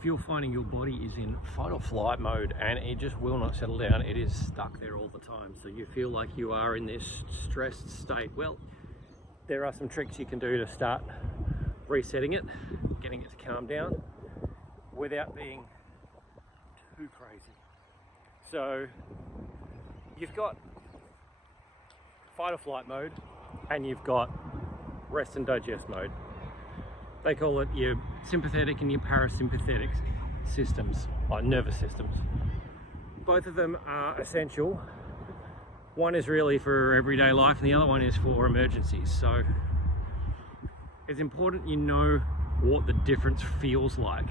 if you're finding your body is in fight or flight mode and it just will not settle down, it is stuck there all the time, so you feel like you are in this stressed state, well, there are some tricks you can do to start resetting it, getting it to calm down without being too crazy. So you've got fight or flight mode and you've got rest and digest mode. They call it your sympathetic and your parasympathetic systems, like nervous systems. Both of them are essential. One is really for everyday life and the other one is for emergencies. So it's important you know what the difference feels like,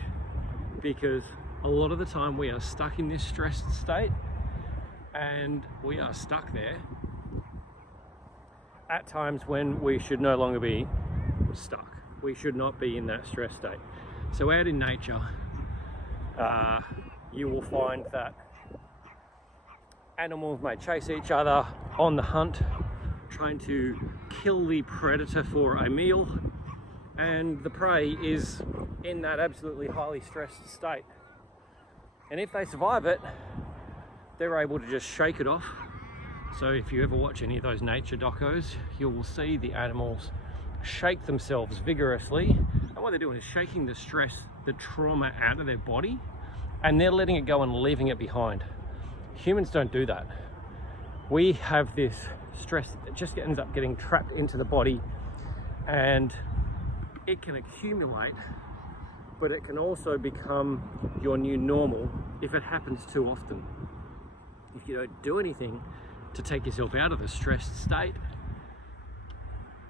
because a lot of the time we are stuck in this stressed state and we are stuck there at times when we should no longer be stuck. We should not be in that stress state. So out in nature, you will find that animals may chase each other on the hunt, trying to kill the predator for a meal, and the prey is in that absolutely highly stressed state. And if they survive it, they're able to just shake it off. So if you ever watch any of those nature docos, you will see the animals shake themselves vigorously, and what they're doing is shaking the stress, the trauma out of their body, and they're letting it go and leaving it behind. Humans don't do that. We have this stress that just ends up getting trapped into the body, and it can accumulate, but it can also become your new normal if it happens too often. If you don't do anything to take yourself out of the stressed state,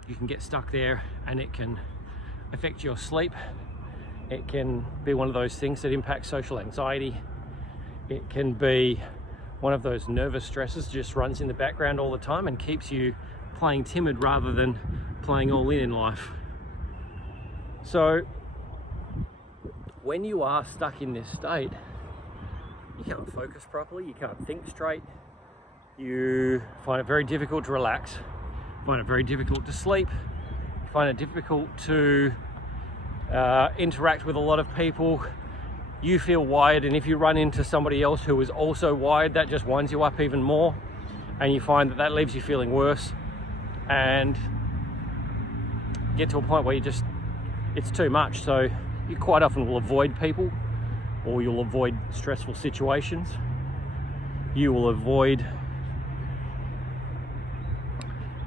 you can get stuck there and it can affect your sleep. It can be one of those things that impacts social anxiety. It can be one of those nervous stresses, just runs in the background all the time and keeps you playing timid rather than playing all in life. So when you are stuck in this state, you can't focus properly, you can't think straight, you find it very difficult to relax, find it very difficult to sleep, find it difficult to interact with a lot of people. You feel wired, and if you run into somebody else who is also wired, that just winds you up even more, and you find that that leaves you feeling worse, and get to a point where it's too much. So you quite often will avoid people, or you'll avoid stressful situations. You will avoid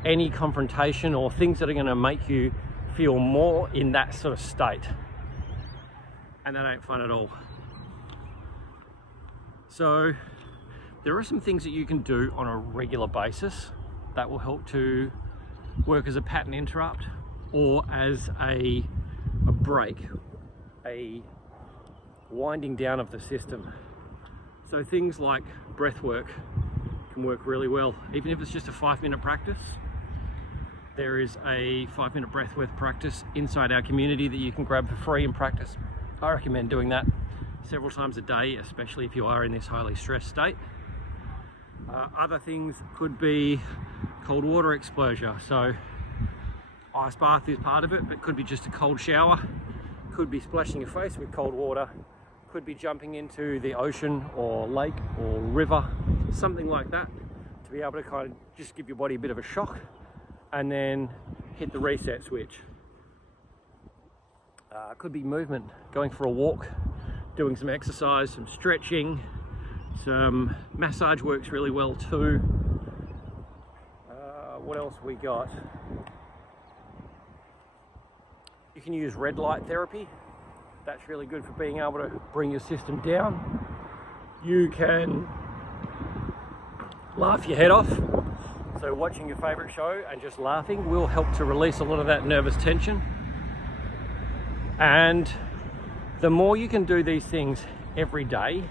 any confrontation or things that are going to make you feel more in that sort of state, and that ain't fun at all. So there are some things that you can do on a regular basis that will help to work as a pattern interrupt or as a break, a winding down of the system. So things like breath work can work really well, even if it's just a 5-minute practice. There is a 5-minute breathwork practice inside our community that you can grab for free and practice. I recommend doing that several times a day, especially if you are in this highly stressed state. Other things could be cold water exposure. So ice bath is part of it, but could be just a cold shower, could be splashing your face with cold water, could be jumping into the ocean or lake or river, something like that, to be able to kind of just give your body a bit of a shock and then hit the reset switch. Could be movement, going for a walk, doing some exercise, some stretching, some massage works really well too. What else we got? You can use red light therapy. That's really good for being able to bring your system down. You can laugh your head off. So watching your favorite show and just laughing will help to release a lot of that nervous tension. And the more you can do these things every day,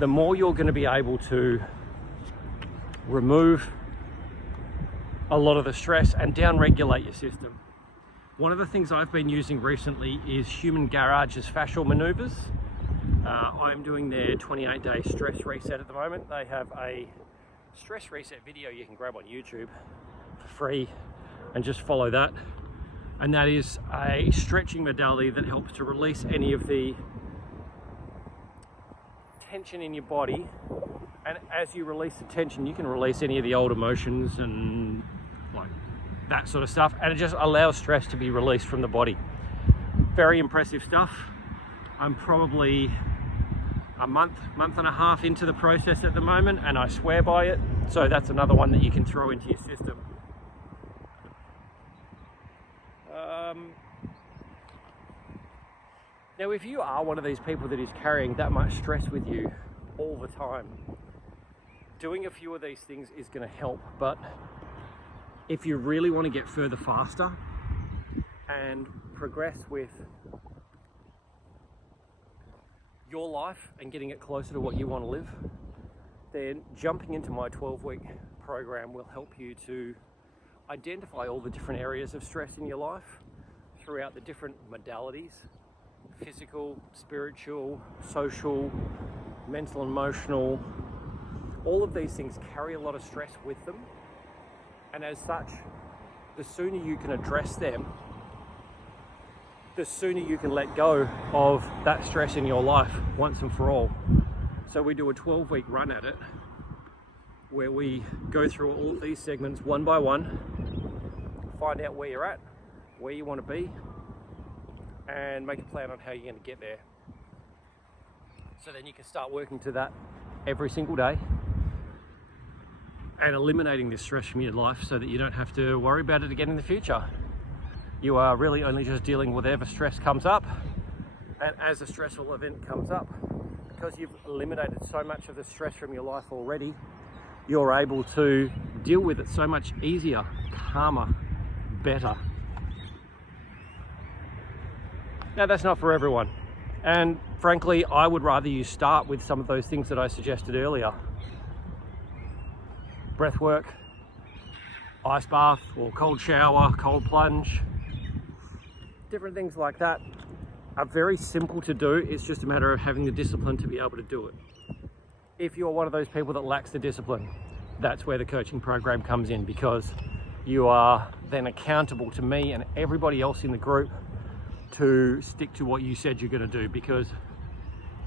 the more you're going to be able to remove a lot of the stress and down-regulate your system. One of the things I've been using recently is Human Garage's fascial maneuvers. I'm doing their 28-day stress reset at the moment. They have a stress reset video you can grab on YouTube for free and just follow that. And that is a stretching modality that helps to release any of the tension in your body, and as you release the tension, you can release any of the old emotions and like that sort of stuff, and it just allows stress to be released from the body. Very impressive stuff. I'm probably a month and a half into the process at the moment, and I swear by it. So that's another one that you can throw into your system. Now, if you are one of these people that is carrying that much stress with you all the time, doing a few of these things is going to help. But if you really want to get further faster and progress with your life and getting it closer to what you want to live, then jumping into my 12-week program will help you to identify all the different areas of stress in your life throughout the different modalities: physical, spiritual, social, mental, emotional. All of these things carry a lot of stress with them, and as such, the sooner you can address them, the sooner you can let go of that stress in your life once and for all. So we do a 12-week run at it, where we go through all of these segments one by one, find out where you're at, where you want to be, and make a plan on how you're going to get there. So then you can start working to that every single day and eliminating this stress from your life so that you don't have to worry about it again in the future. You are really only just dealing with whatever stress comes up, and as a stressful event comes up, because you've eliminated so much of the stress from your life already, you're able to deal with it so much easier, calmer, better. Now, that's not for everyone, and frankly, I would rather you start with some of those things that I suggested earlier. Breath work, ice bath or cold shower, cold plunge, different things like that are very simple to do. It's just a matter of having the discipline to be able to do it. If you're one of those people that lacks the discipline, that's where the coaching program comes in, because you are then accountable to me and everybody else in the group to stick to what you said you're going to do, because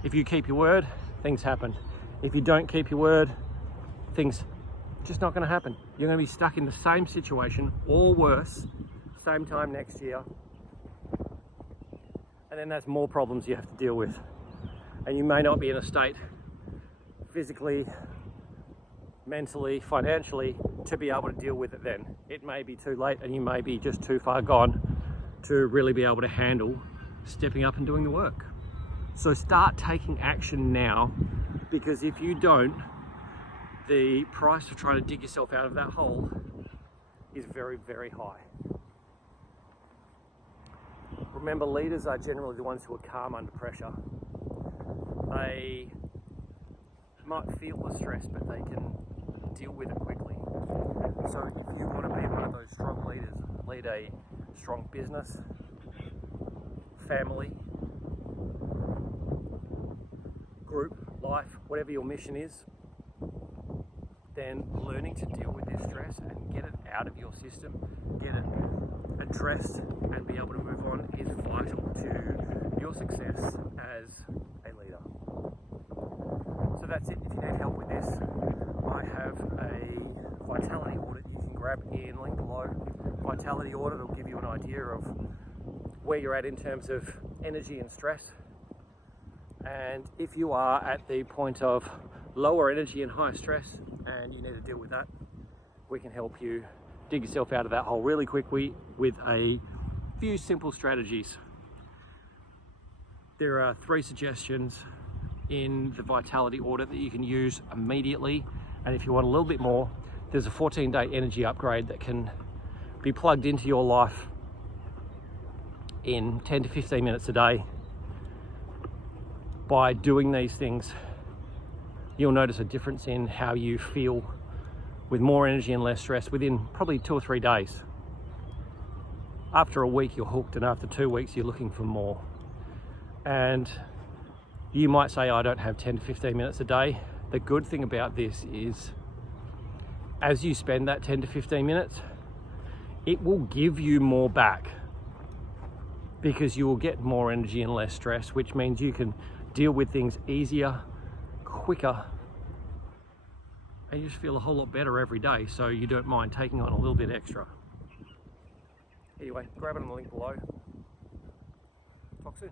if you keep your word, things happen. If you don't keep your word, things just not going to happen. You're going to be stuck in the same situation or worse, same time next year, and then that's more problems you have to deal with, and you may not be in a state physically, mentally, financially to be able to deal with it then. It may be too late, and you may be just too far gone to really be able to handle stepping up and doing the work. So start taking action now, because if you don't, the price of trying to dig yourself out of that hole is very, very high. Remember, leaders are generally the ones who are calm under pressure. They might feel the stress, but they can deal with it quickly. So if you want to be one of those strong leaders, lead a strong business, family, group, life, whatever your mission is, then learning to deal with this stress and get it out of your system, get it addressed and be able to move on is vital to your success as a leader. So that's it. If you need help with this, I have a vitality audit you can grab in link below. Vitality audit will give you an idea of where you're at in terms of energy and stress. And if you are at the point of lower energy and high stress and you need to deal with that, we can help you dig yourself out of that hole really quickly with a few simple strategies. There are 3 suggestions in the vitality audit that you can use immediately, and if you want a little bit more, there's a 14-day energy upgrade that can be plugged into your life in 10 to 15 minutes a day. By doing these things, you'll notice a difference in how you feel with more energy and less stress within probably 2 or 3 days. After a week, you're hooked, and after 2 weeks, you're looking for more. And you might say, I don't have 10 to 15 minutes a day. The good thing about this is, as you spend that 10 to 15 minutes, it will give you more back, because you will get more energy and less stress, which means you can deal with things easier, quicker, and you just feel a whole lot better every day, so you don't mind taking on a little bit extra. Anyway, grab it on the link below. Talk soon.